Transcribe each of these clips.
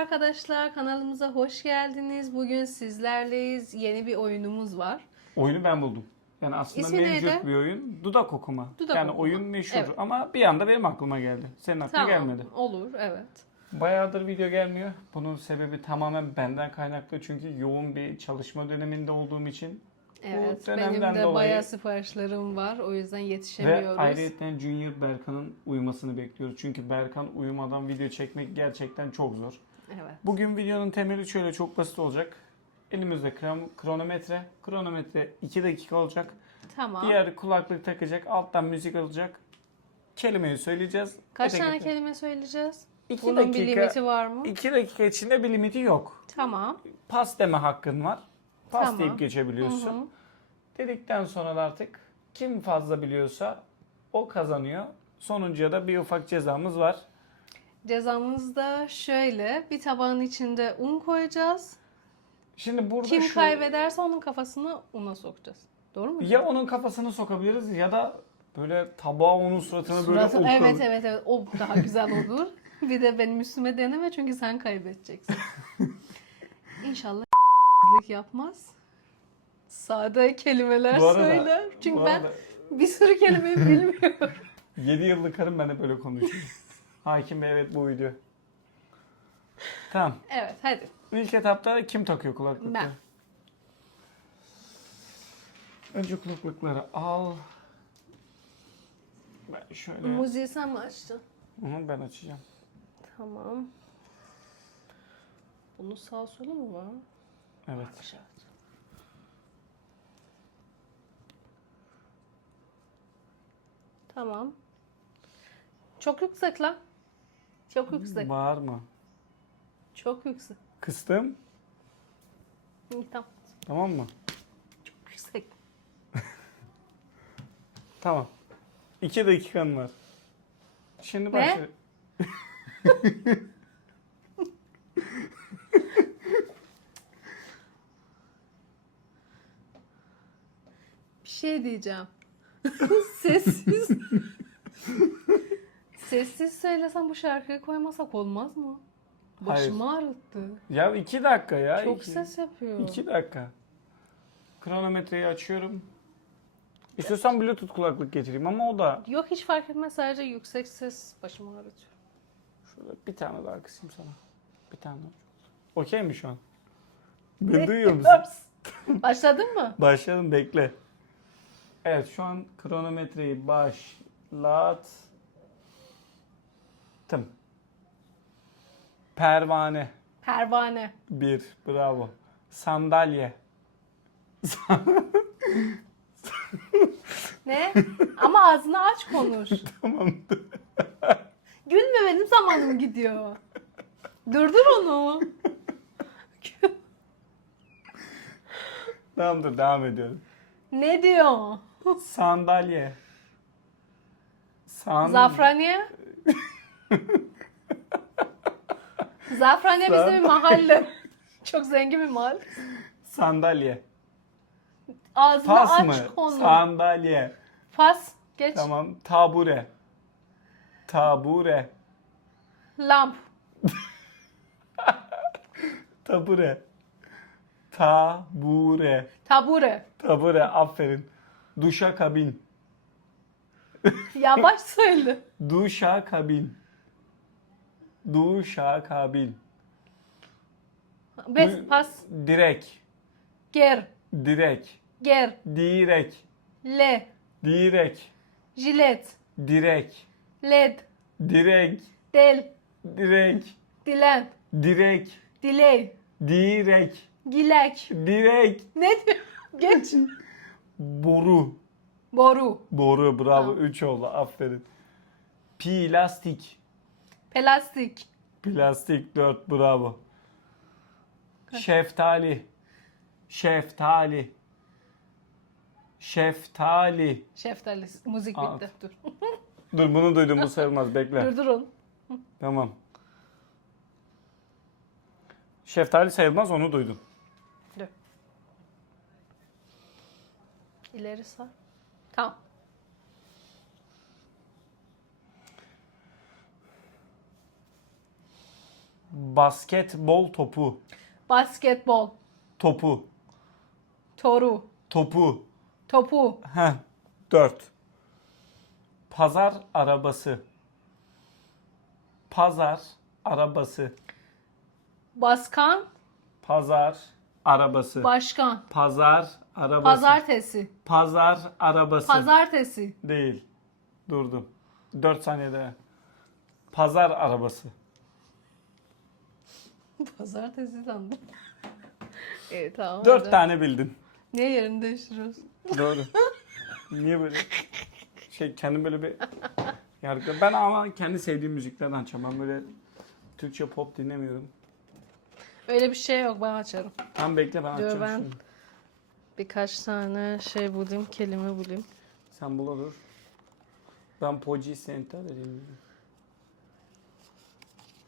arkadaşlar, kanalımıza hoş geldiniz. Bugün sizlerleyiz. Yeni bir oyunumuz var. Oyunu ben buldum. Yani aslında İsmi mevcut neydi? bir oyun. Dudak okuma. Dudak yani okuma. oyun meşhur Evet. ama bir anda benim aklıma geldi. Senin aklına Tamam, gelmedi. olur, evet. Bayağıdır video gelmiyor. Bunun sebebi tamamen benden kaynaklı. Çünkü yoğun bir çalışma döneminde olduğum için. Evet, benim de dolayı- bayağı siparişlerim var. O yüzden Ve yetişemiyoruz. ayrıca Junior Berkan'ın uyumasını bekliyoruz. Çünkü Berkan uyumadan video çekmek gerçekten çok zor. Evet. Bugün videonun temeli şöyle çok basit olacak. Elimizde kron- kronometre. Kronometre 2 dakika olacak. Tamam. Diğer kulaklık takacak. Alttan müzik alacak. Kelimeyi söyleyeceğiz. Kaç tane kelime söyleyeceğiz? İki Bunun dakika, bir limiti var mı? 2 dakika içinde bir limiti yok. Tamam. Pas deme hakkın var. Pas Tamam. deyip Hı geçebiliyorsun. hı. Dedikten sonra da artık kim fazla biliyorsa o kazanıyor. Sonuncuya da bir ufak cezamız var. Cezamız da şöyle. Bir tabağın içinde un koyacağız. Şimdi burada Kim şu kaybederse onun kafasını una sokacağız. Doğru mu? ya onun kafasını sokabiliriz ya da böyle tabağa onun suratına böyle Suratı- okuyalım. evet evet evet o daha güzel olur. bir de benim üstüme deneme çünkü sen kaybedeceksin. İnşallah yapmaz. Sade kelimeler Bu arada- söyler. Çünkü Bu ben arada bir sürü kelimeyi bilmiyorum. 7 yıllık karım ben de böyle konuşuyor. Hakim Bey evet bu video. Tamam. evet hadi. İlk etapta kim takıyor kulaklıkları? Ben. Önce kulaklıkları al. Ben şöyle... Müziği sen mi açtın? Hı, ben açacağım. Tamam. Bunun sağ solu mu var? Evet. Evet. Tamam. Çok yüksek lan. Çok yüksek. Bağırma. Çok yüksek. Kıstım. Tamam. Tamam mı? Çok yüksek. Tamam. 2 dakikan var. Şimdi Ne? başla. Bir şey diyeceğim. Sessiz. Sessiz söylesem bu şarkıyı koymasak olmaz mı? Başımı ağrıttı. Ya 2 dakika ya. Çok iki- ses yapıyor. 2 dakika. Kronometreyi açıyorum. İstiyorsan bluetooth kulaklık getireyim ama o da Yok hiç fark etmez sadece yüksek ses başımı ağrıtıyor. şurada bir tane daha kısayım sana. Bir tane daha. Okey mi şu an? Beni duyuyor musun? Başladın mı? Başladım bekle. Evet şu an kronometreyi başlattım. Pervane. Pervane. Bir. Bravo. Sandalye. Ne? Ama ağzını aç konuş. Tamamdır. Gülme benim zamanım gidiyor. Durdur onu. Tamamdır devam ediyorum. ne diyor? Sandalye. San... Zafraniye. Zafraniye Zaf- bizim bir mahalle. Çok zengin bir mahalle. Sandalye. Ağzını Fas aç mı? konu. Sandalye. Fas. Geç. Tamam. Tabure. Tabure. Lamp. Tabure. Tabure. Tabure. Tabure. Aferin. Duşa kabin. Yavaş söyle. Duşa kabin. Duşa kabin. Bes, Du- pas. Direk. Ger. Direk. Ger. Direk. Le. Direk. Jilet. Direk. Led. Direk. Del. Direk. Dilen. Direk. Diley. Direk. Gilek. Direk. Ne diyor? Geç. Boru. Boru. Boru bravo. Tamam. 3 oldu. Aferin. Plastik. Plastik. Plastik 4 bravo. Şeftali. Şeftali. Şeftali. Şeftali. Müzik Aa. bitti. Dur. Dur bunu duydum bu sayılmaz bekle. Durdur onu. Tamam. Şeftali sayılmaz onu duydum. Dur. İleri sar. Tamam. Basketbol topu. Basketbol. Topu. Toru. Topu. Topu. Heh. 4. Pazar arabası. Pazar arabası. Baskan. Pazar arabası. Başkan. Pazar arabası. Pazartesi. Pazar arabası. Pazartesi. Değil. Durdum. 4 saniyede. Pazar arabası. Pazartesi sandım. İyi tamam. 4 hadi. tane bildin. Niye yerini değiştiriyoruz? Doğru. Niye böyle? Şey kendim böyle bir yargı. Ben ama kendi sevdiğim müziklerden açacağım. Ben böyle Türkçe pop dinlemiyorum. Öyle bir şey yok ben açarım. Tam bekle ben Dur, açacağım ben- şimdi. Birkaç tane şey bulayım, kelime bulayım. Sen bul olur. Ben Poji Center vereyim.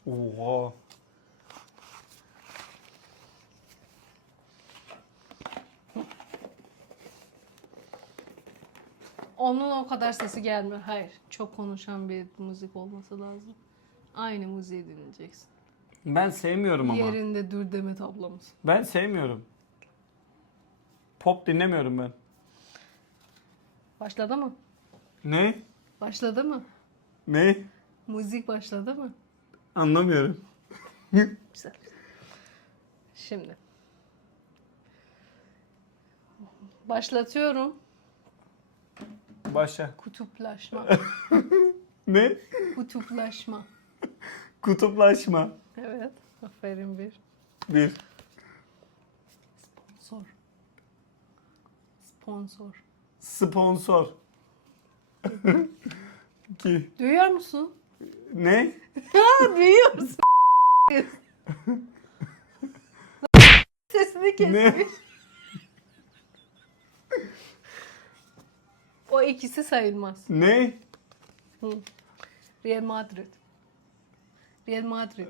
Oha. Onun o kadar sesi gelmiyor. Hayır. Çok konuşan bir müzik olması lazım. Aynı müziği dinleyeceksin. Ben sevmiyorum ama. Yerinde dur Demet ablamız. Ben sevmiyorum. Pop dinlemiyorum ben. Başladı mı? Ne? Başladı mı? Ne? Müzik başladı mı? Anlamıyorum. Güzel. Şimdi. Başlatıyorum. Başla. Kutuplaşma. Ne? Kutuplaşma. Kutuplaşma. Evet. Aferin bir. Bir. Sponsor. Sponsor. Sponsor. İki. Duyuyor musun? Ne? Ha duyuyor musun? Sesini kesmiş. Ne? O ikisi sayılmaz. Ne? Hı. Real Madrid. Real Madrid.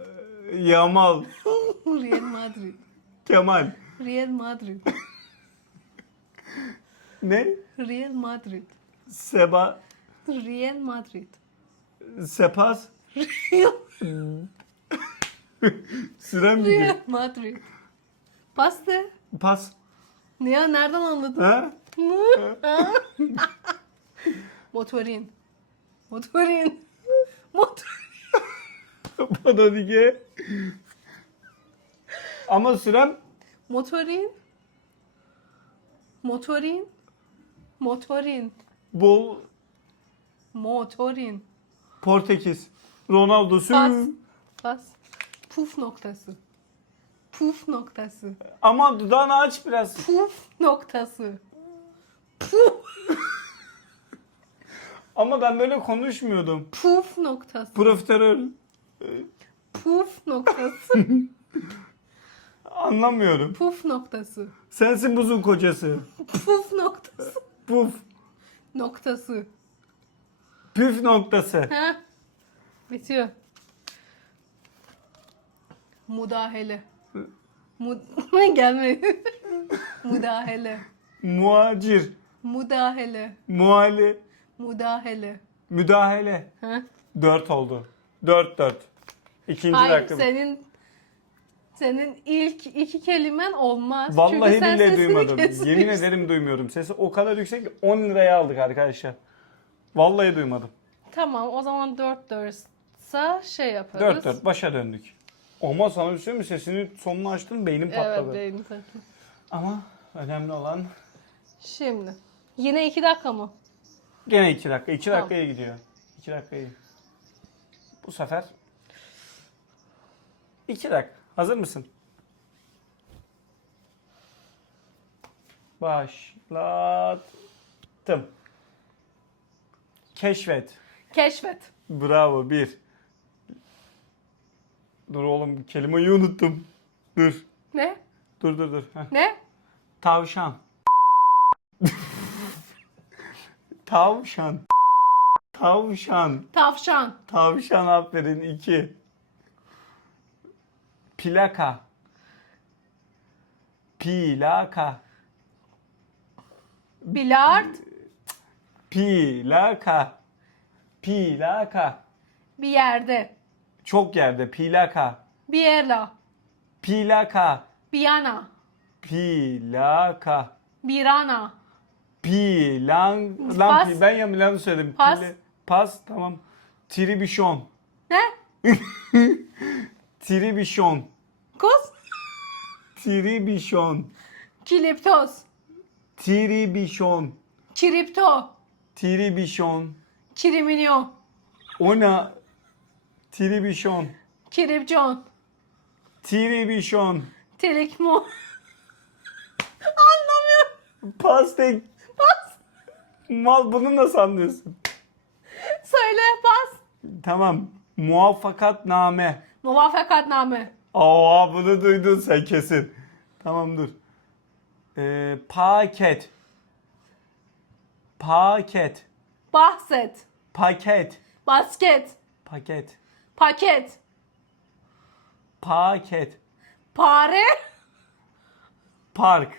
Yamal. Real Madrid. Kemal. Real Madrid. Ne? Real Madrid. Seba. Real Madrid. Sepas. Real, Süren gidiyor. Real Madrid. Pas de. Pas. Ya nereden anladın? Ha? Motorin. Motorin. Motor. Bana dige. Ama sürem Motorin. Motorin. Motorin. bol Motorin. Portekiz. Ronaldo sür. Pas. Pas. Puf noktası. Puf noktası. Ama dudağını aç biraz. Puf noktası. Puf. Ama ben böyle konuşmuyordum. Puf noktası. Profiterol. Puf noktası. Anlamıyorum. Puf noktası. Sensin buzun kocası. Puf noktası. Puf. Noktası. Püf noktası. Ha? Bitiyor. Müdahale. Mud Gelme. Müdahale. Muacir. Müdahale. Muhali. Müdahale. Müdahale. Ha? 4 oldu. 4 4. İkinci Hayır dakika. senin senin ilk iki kelimen olmaz. Vallahi Çünkü sen sesini duymadım. kesmişsin. Yemin ederim duymuyorum. Sesi o kadar yüksek ki 10 liraya aldık arkadaşlar. Vallahi duymadım. Tamam o zaman 4 4'sa şey yaparız. 4 4 başa döndük. Ama sana bir şey mi? Sesini sonunu açtın beynim patladı. Evet benim takım. Ama önemli olan Şimdi. Yine 2 dakika mı? gene 2 dakika. 2 Tamam. dakikaya gidiyor. 2 dakikayı. Bu sefer 2 dakika. Hazır mısın? Başlattım. Keşfet. Keşfet. Bravo bir. Dur oğlum kelimeyi unuttum. Dur. Ne? Dur dur dur. Heh. Ne? Tavşan. Tavşan. Tavşan. Tavşan. Tavşan aferin iki. Plaka. Plaka. Bilard. Plaka. Plaka. Bir yerde. Çok yerde. Plaka. Biela. Plaka. Biana. Plaka. Birana. Pilan. Pas. Lan pi- ben ya Milan'ı söyledim. Pas. Pile- Pas tamam. Tribüşon. Ne? Tribüşon. Kuz? Tribüşon. Kiliptoz. Tribüşon. Kiripto. Tribüşon. Kiriminyo. Ona. Tribüşon. Kiripcon. Tribüşon. Telikmo. Anlamıyorum. Pas tek. Mal bunu nasıl anlıyorsun? Söyle pas. Tamam. Muvaffakatname. Muvaffakatname. Aa bunu duydun sen kesin. Tamam dur. Ee, paket. Paket. Bahset. Paket. Basket. Paket. Paket. Paket. Pare. Park.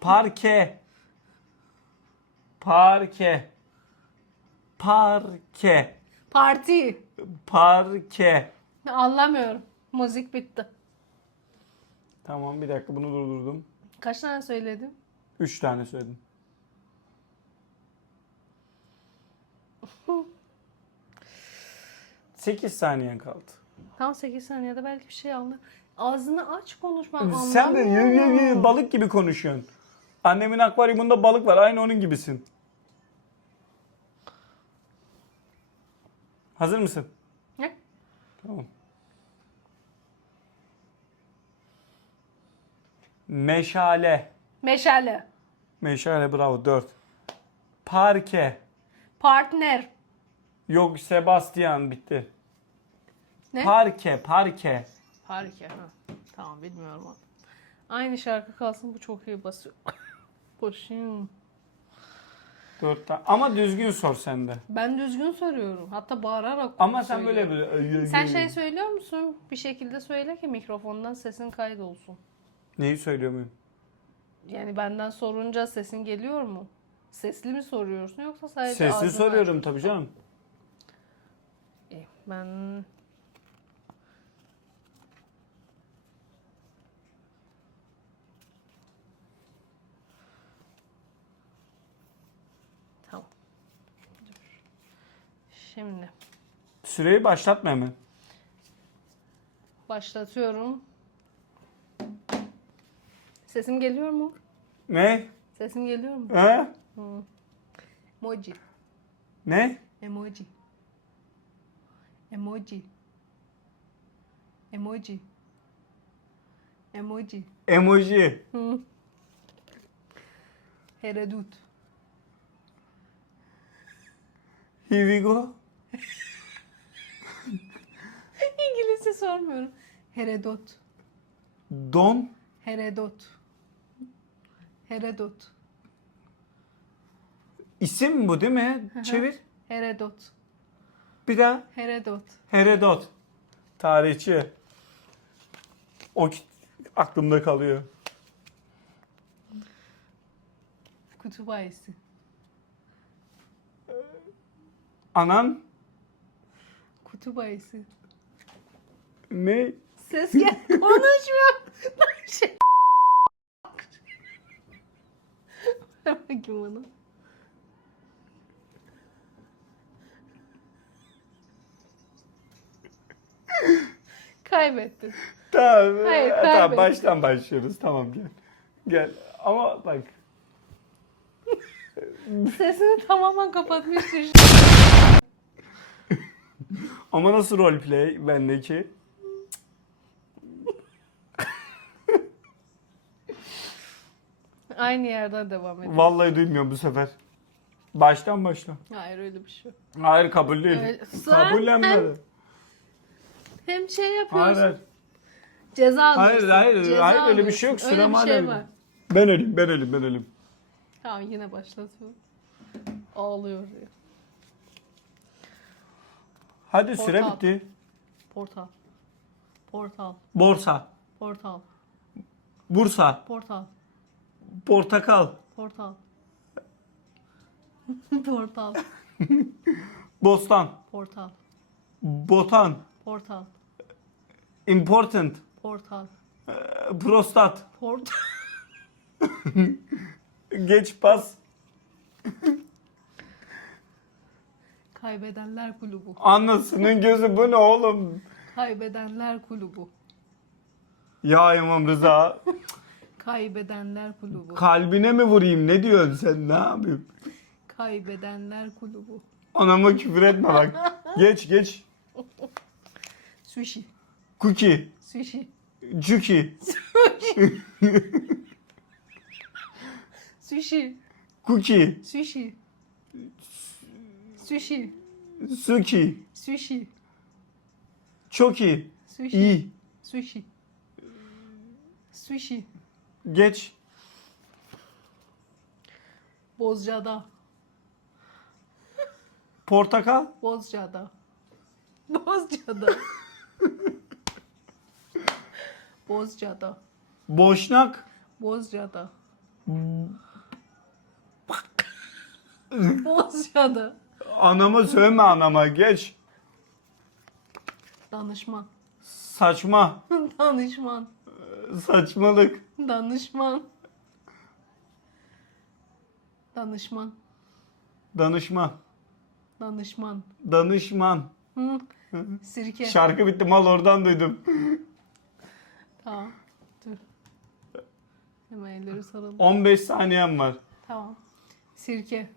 Parke. Parke. Parke. Parti. Parke. Anlamıyorum. Müzik bitti. Tamam bir dakika bunu durdurdum. Kaç tane söyledim? Üç tane söyledim. Sekiz saniyen kaldı. Tam 8 saniyede belki bir şey anlar. Ağzını aç konuş ben anlamıyorum. Sen de yü, yü, yü, balık gibi konuşuyorsun. Annemin akvaryumunda balık var. Aynı onun gibisin. Hazır mısın? Ne? Tamam. Meşale. Meşale. Meşale bravo 4. Parke. Partner. Yok Sebastian bitti. Ne? Parke, parke. Harika. Ha. Tamam bilmiyorum. Aynı şarkı kalsın bu çok iyi basıyor. Boşum. Dört tane. Ama düzgün sor sen de. Ben düzgün soruyorum. Hatta bağırarak Ama sen böyle söylüyorum. böyle... Sen şey söylüyor musun? Bir şekilde söyle ki mikrofondan sesin kaydolsun. Neyi söylüyor muyum? Yani benden sorunca sesin geliyor mu? Sesli mi soruyorsun yoksa sadece Sesli soruyorum tabii canım. İyi, Ben Şimdi Süreyi başlatma hemen. başlatıyorum. Sesim geliyor mu? Ne? Sesim geliyor mu? He? Emoji. Ne? Emoji. Emoji. Emoji. Emoji. Emoji. Heredut. Here we go. İngilizce sormuyorum. Heredot. Don. Heredot. Heredot. İsim bu değil mi? Çevir. Heredot. Bir daha. Heredot. Herodot. Tarihçi. O aklımda kalıyor. Kutup ayısı. Anan Kutup ayısı. ne? Ses gel. Konuşmuyor. Lan şey. Ver bakayım bana. Kaybettin. Tamam. Hayır, tamam kaybettim. baştan başlıyoruz. Tamam gel. Gel. Ama bak. Sesini tamamen kapatmıştır. Ama nasıl roleplay bendeki? Aynı yerden devam ediyor. Vallahi duymuyorum bu sefer. Baştan başla. Hayır öyle bir şey yok. Hayır kabul değil. Öyle- Sen Kabullenmedi. Hem şey Hayır, yapıyorsun. hayır. Ceza alıyorsun. Hayır, hayır, Ceza hayır, öyle bir şey alıyorsun. yok. Öyle bir şey hala- var. Ben öleyim, ben öleyim, ben öleyim. Tamam yine başlatıyorum. Ağlıyor diyor. Hadi süre Portal. bitti. Portal. Portal. Borsa, Portal. Bursa, Portal. portakal, Portal. Portal. bostan, Portal. botan, Portal. Important. Portal. Ee, prostat. Port. Geç pas. Kaybedenler kulübü. Anasının gözü bu ne oğlum? Kaybedenler kulübü. Ya İmam Rıza. Kaybedenler kulübü. Kalbine mi vurayım? Ne diyorsun sen? Ne yapayım? Kaybedenler kulübü. Anama küfür etme bak. Geç geç. Sushi. Cookie. Sushi. Cuki. Sushi. Cookie. Sushi. Sushi. Suki. Sushi. Çok iyi. Sushi. İyi. Sushi. Sushi. Geç. Bozcaada. Portakal. Bozcaada. Bozcaada. Bozcaada. Boşnak. Bozcaada. Bozcaada. Anama sövme anama. Geç. Danışman. Saçma. Danışman. Saçmalık. Danışman. Danışman. Danışma. Danışman. Danışman. Hı. Sirke. Şarkı bitti mal oradan duydum. Tamam. Dur. Hemen elleri saralım. 15 saniyem var. Tamam. Sirke.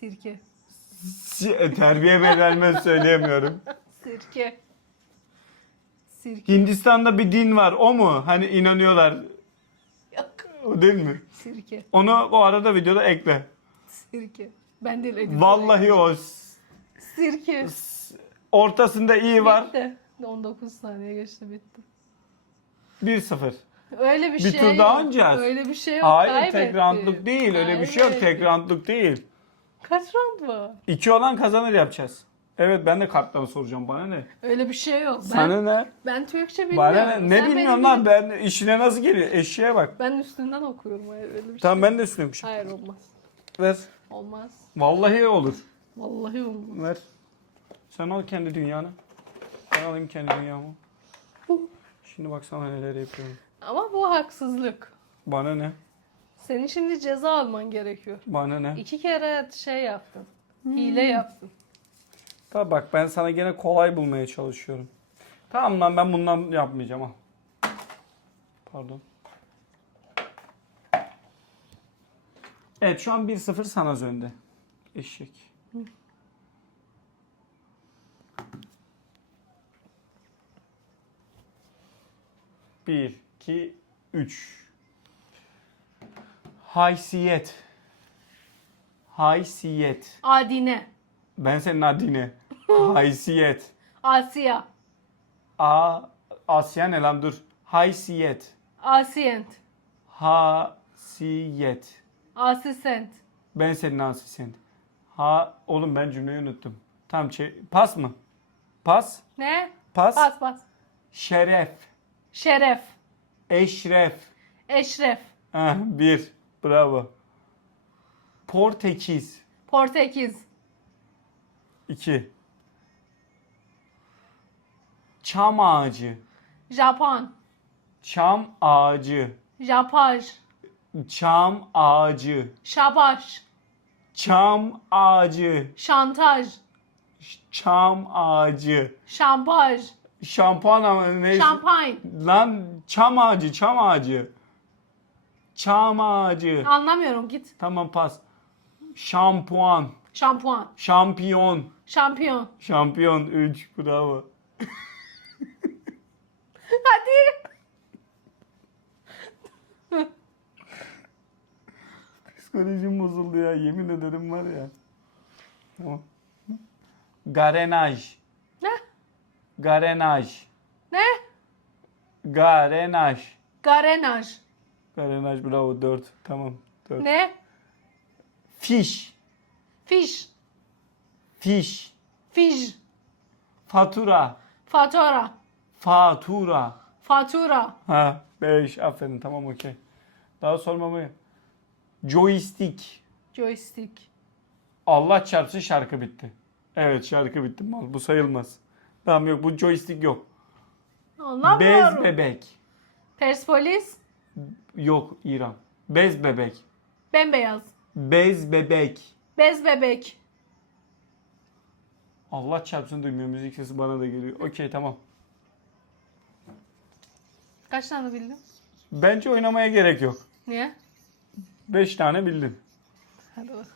Sirke. Si- e, Terbiye vermez söyleyemiyorum. Sirke. Sirke. Hindistan'da bir din var. O mu? Hani inanıyorlar. Yok. O değil mi? Sirke. Onu o arada videoda ekle. Sirke. Ben değil editör. Vallahi o. Sirke. Ortasında iyi var. Bitti. 19 saniye geçti bitti. 1-0. Öyle bir, Bir şey tur daha yok. oynayacağız. Öyle bir şey yok. Hayır tek roundluk değil. Öyle bir şey yok. Tek Kaybettin. roundluk değil. Kaç round var? İki olan kazanır yapacağız. Evet ben de kartları soracağım. Bana ne? Öyle bir şey yok. Ben, Sana ne? ben Türkçe bilmiyorum. Bana ne? Ne Sen bilmiyorum benim lan ben işine nasıl geliyor? Eşeğe bak. Ben üstünden okuyorum. Hayır öyle bir Tamam şey. ben de üstüne şey. Hayır olmaz. Ver. Olmaz. Vallahi olur. Vallahi olmaz. Ver. Sen al kendi dünyanı. Ben alayım kendi dünyamı. Şimdi bak sana neler yapıyorum. Ama bu haksızlık. Bana ne? Senin şimdi ceza alman gerekiyor. Bana ne? İki kere şey yaptın. Hmm. Hile yaptın. Tamam bak ben sana gene kolay bulmaya çalışıyorum. Tamam lan ben bundan yapmayacağım ha. Pardon. Evet şu an 1-0 sana önde. Eşek. Bir, iki, üç. Haysiyet. Haysiyet. Adine. Ben senin adine. Haysiyet. Asya. A Asya ne lan dur. Haysiyet. Asiyent. Hasiyet. Asisent. Ben senin asistent. Ha oğlum ben cümleyi unuttum. Tamam şey pas mı? Pas. Ne? Pas. Bas bas. Şeref. Şeref. Eşref. Eşref. Heh, bir. Bravo. Portekiz. Portekiz. İki. Çam ağacı. Japon. Çam ağacı. Japaj. Çam ağacı. Şabaş. Çam ağacı. Şantaj. Çam ağacı. Şampaj. Şampuan ama neyse. Şampanya. Lan çam ağacı, çam ağacı. Çam ağacı. Anlamıyorum git. Tamam pas. Şampuan. Şampuan. Şampiyon. Şampiyon. Şampiyon 3. Bravo. Hadi. Psikolojim bozuldu ya. Yemin ederim var ya. Tamam. Garenaj. Ne? Garenaj. Ne? Garenaj. Garenaj. Garenaj bravo 4. Tamam. 4. Ne? Fiş. Fiş. Fiş. Fiş. Fatura. Fatura. Fatura. Fatura. Ha 5 aferin tamam okey. Daha sormamı. Joystick. Joystick. Allah çarpsın şarkı bitti. Evet şarkı bitti mal bu sayılmaz. Tamam yok bu joystick yok. Bez Anlamıyorum. bebek. Persepolis. Yok İran. Bez bebek. Bembeyaz. Bez bebek. Bez bebek. Allah çarpsın duymuyor müzik sesi bana da geliyor. Okey tamam. Kaç tane bildin? Bence oynamaya gerek yok. Niye? 5 tane bildim. Hadi bak.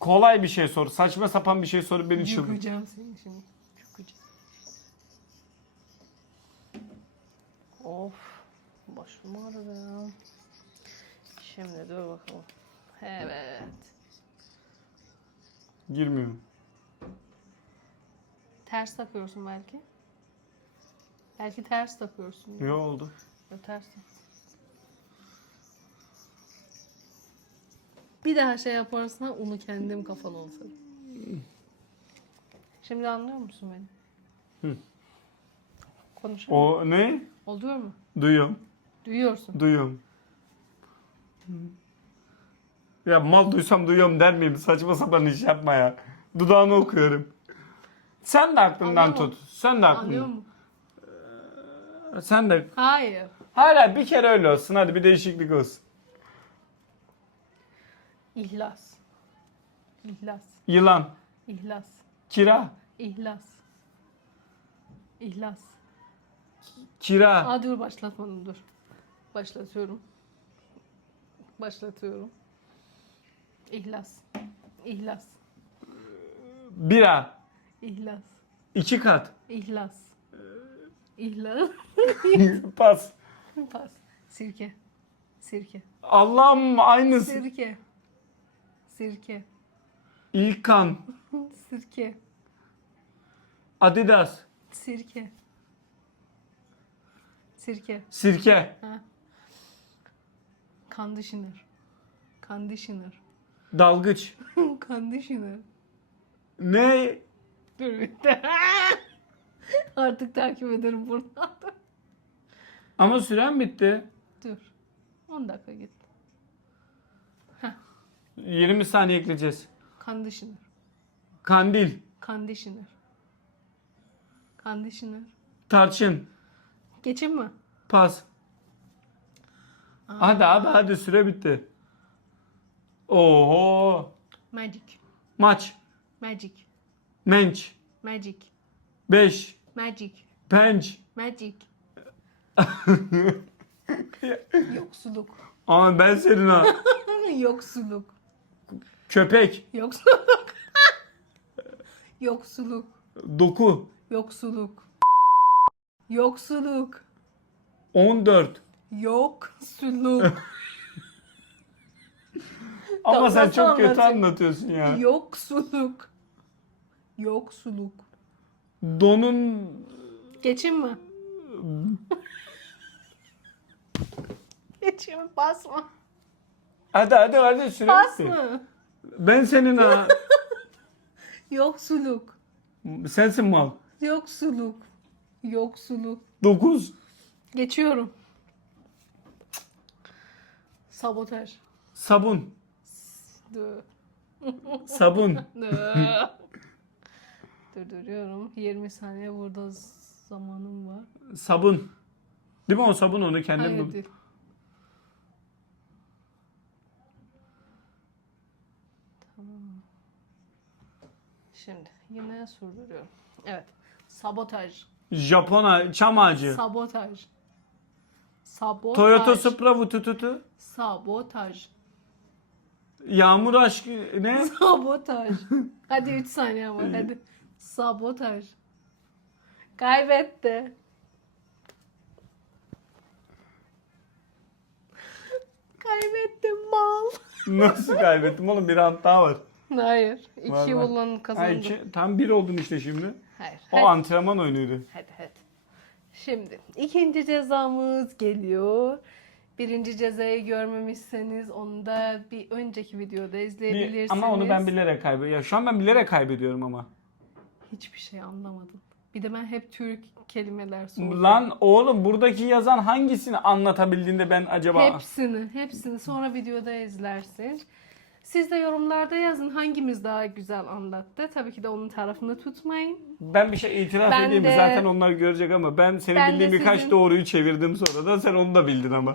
Kolay bir şey sor. Saçma sapan bir şey sorup beni çıldır. Yıkacağım seni şimdi. Yıkacağım. Of. Başım ağrıdı. Şimdi dur bakalım. Evet. Girmiyor. Ters takıyorsun belki. Belki ters takıyorsun. Ne oldu? Yok ters. Bir daha şey yaparsan onu kendim kafana atarım. Şimdi anlıyor musun beni? Hı. Konuşalım. O ne? Oluyor mu? Duyuyorum. Duyuyorsun. Duyuyorum. Ya mal duysam duyuyorum der miyim? Saçma sapan iş yapma ya. Dudağını okuyorum. Sen de aklından Anlıyor tut. Sen de Anlıyor aklından. musun? Sen de. Hayır. Hala bir kere öyle olsun. Hadi bir değişiklik olsun. İhlas. İhlas. Yılan. İhlas. Kira. İhlas. İhlas. Kira. Aa dur başlatmadım dur. Başlatıyorum. Başlatıyorum. İhlas. İhlas. Bira. İhlas. İki kat. İhlas. İhlas. Pas. Pas. Sirke. Sirke. Allah'ım aynısı. Sirke. Sirke. İlkan. Sirke. Adidas. Sirke. Sirke. Sirke. Ha. Conditioner. Conditioner. Dalgıç. Conditioner. Ne? Dur bitti. Artık takip ederim buradan. Ama süren bitti. Dur. 10 dakika git. 20 saniye ekleyeceğiz. Conditioner. Kandil. Conditioner. Conditioner. Tarçın. Geçin mi? Pas. Hadi abi hadi süre bitti. Oho. Magic. Maç. Magic. Menç. Magic. 5. Magic. Penç. Magic. Yoksulluk. Ama ben senin ha. Yoksulluk. Köpek. Yoksulluk. Yoksulluk. Doku. Yoksulluk. Yoksulluk. 14. Yoksulluk. Ama sen nasıl çok kötü anlatayım? anlatıyorsun ya. Yoksulluk. Yoksulluk. Donun Geçin mi? Geçin mi? Basma. Hadi hadi hadi süre Bas bitti. mı? Ben senin ha. Yoksulluk. Sensin mal. Yoksulluk. Yoksulluk. 9. Geçiyorum. Sabotaj. Sabun. Dur. Sabun. Dur. Durduruyorum. 20 saniye burada zamanım var. Sabun. Değil mi o sabun onu kendim. Haydi. Tamam. Şimdi yine sürdürüyorum. Evet. Sabotaj. Japona çam ağacı. Sabotaj. Sabotaj. Toyota Supra vutututu. Sabotaj. Yağmur aşkı ne? Sabotaj. hadi 3 saniye var hadi. Sabotaj. Kaybetti. Kaybettim mal. Nasıl kaybettim oğlum bir rant daha var. Hayır. İki Var, var. bulan Ha, kazandı. iki, tam bir oldun işte şimdi. Hayır. O hadi. antrenman oyunuydu. hadi hadi. Şimdi ikinci cezamız geliyor. Birinci cezayı görmemişseniz onu da bir önceki videoda Bir- izleyebilirsiniz. ama onu ben bilerek kaybediyorum. Ya şu an ben bilerek kaybediyorum ama. Hiçbir şey anlamadım. Bir de ben hep Türk kelimeler sordum. Lan oğlum buradaki yazan hangisini anlatabildiğinde ben acaba... Hepsini, hepsini sonra videoda izlersin. Siz de yorumlarda yazın hangimiz daha güzel anlattı. Tabii ki de onun tarafını tutmayın. Ben bir şey itiraf Ben edeyim mi? de- Zaten onlar görecek ama ben senin Ben bildiğin birkaç sizin- doğruyu çevirdim sonra da sen onu da bildin ama.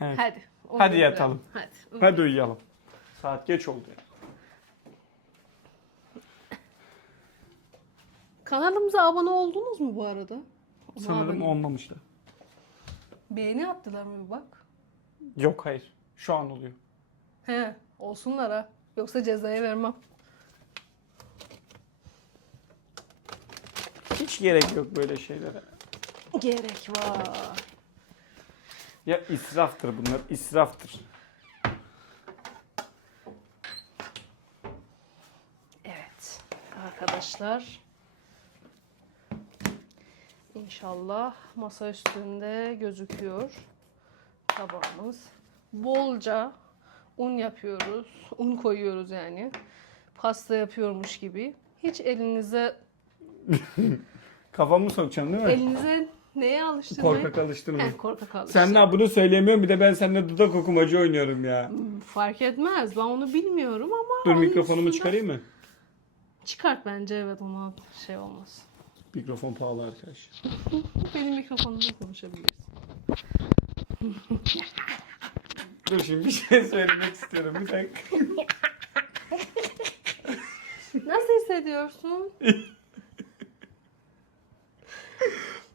Evet. Hadi. Hadi yatalım. Hadi. Hadi uyuyalım. Saat geç oldu. Kanalımıza abone oldunuz mu bu arada? Sanırım abone- olmamıştı. Beğeni attılar mı bir bak. Yok hayır. Şu an oluyor. He, olsunlar ha. Yoksa cezaya vermem. Hiç gerek yok böyle şeylere. Gerek var. Ya israftır bunlar. israftır. Evet arkadaşlar. İnşallah masa üstünde gözüküyor tabağımız. Bolca un yapıyoruz. Un koyuyoruz yani. Pasta yapıyormuş gibi. Hiç elinize Kafamı sokacaksın değil mi? elinize neye alıştırmayın? Korkak alıştırma. He, korkak alıştırmayın. Sen daha bunu söyleyemiyorsun bir de ben seninle dudak okumacı oynuyorum ya. Fark etmez. Ben onu bilmiyorum ama Dur mikrofonumu üstünden- çıkarayım mı? Çıkart bence evet ona şey olmaz. Mikrofon pahalı arkadaşlar. Benim mikrofonumda konuşabilirsin. Dur şimdi bir şey söylemek istiyorum bir dakika. Nasıl hissediyorsun?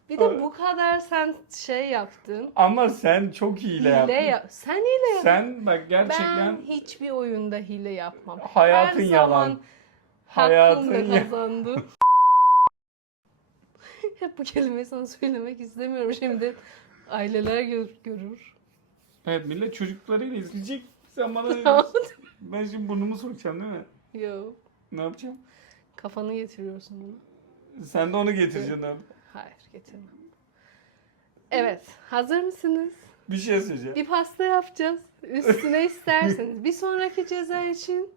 Bir de bu kadar sen şey yaptın. Ama sen çok hile Hile yaptın. yap. Sen hile yap. Sen bak gerçekten Ben hiçbir oyunda hile yapmam. Hayatın Her yalan. zaman Hayatın hakkımda ya- kazandım. Hep bu kelimeyi sana söylemek istemiyorum şimdi. Aileler gör- görür. Evet millet çocuklarıyla izleyecek. Sen bana ne diyorsun? Ben şimdi burnumu sokacağım değil mi? Yo. Ne yapacağım? Kafanı getiriyorsun bunu. Sen de onu getireceksin abi. Hayır getirmem. Evet. Hazır mısınız? Bir şey söyleyeceğim. Bir pasta yapacağız. Üstüne isterseniz. Bir sonraki ceza için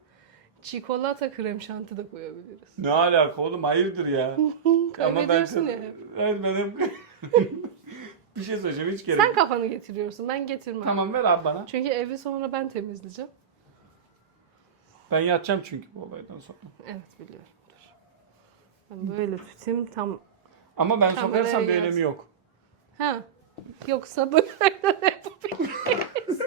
çikolata krem şanti de koyabiliriz. Ne alaka oğlum hayırdır ya. Ama ben Kaybediyorsun ya. Evet benim bir şey söyleyeceğim hiç gerek Sen yok. kafanı getiriyorsun. Ben getirmem. Tamam ver abi bana. Çünkü evi sonra ben temizleyeceğim. Ben yatacağım çünkü bu olaydan sonra. Evet biliyorum. Dur. Ben böyle tutayım tam. Ama ben Kameraya sokarsam bir yaz. önemi yok. Ha. Yoksa böyle yapabiliriz.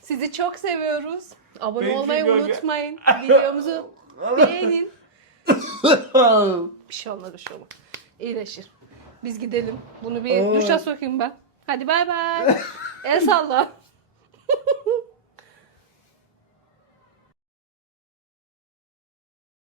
Sizi çok seviyoruz. Abone Benimki olmayı gölge- unutmayın. Videomuzu beğenin. Bir şey olmaz bir şey olmaz. İyileşir. Biz gidelim. Bunu bir Aa. duşa sokayım ben. Hadi bay bay. El salla.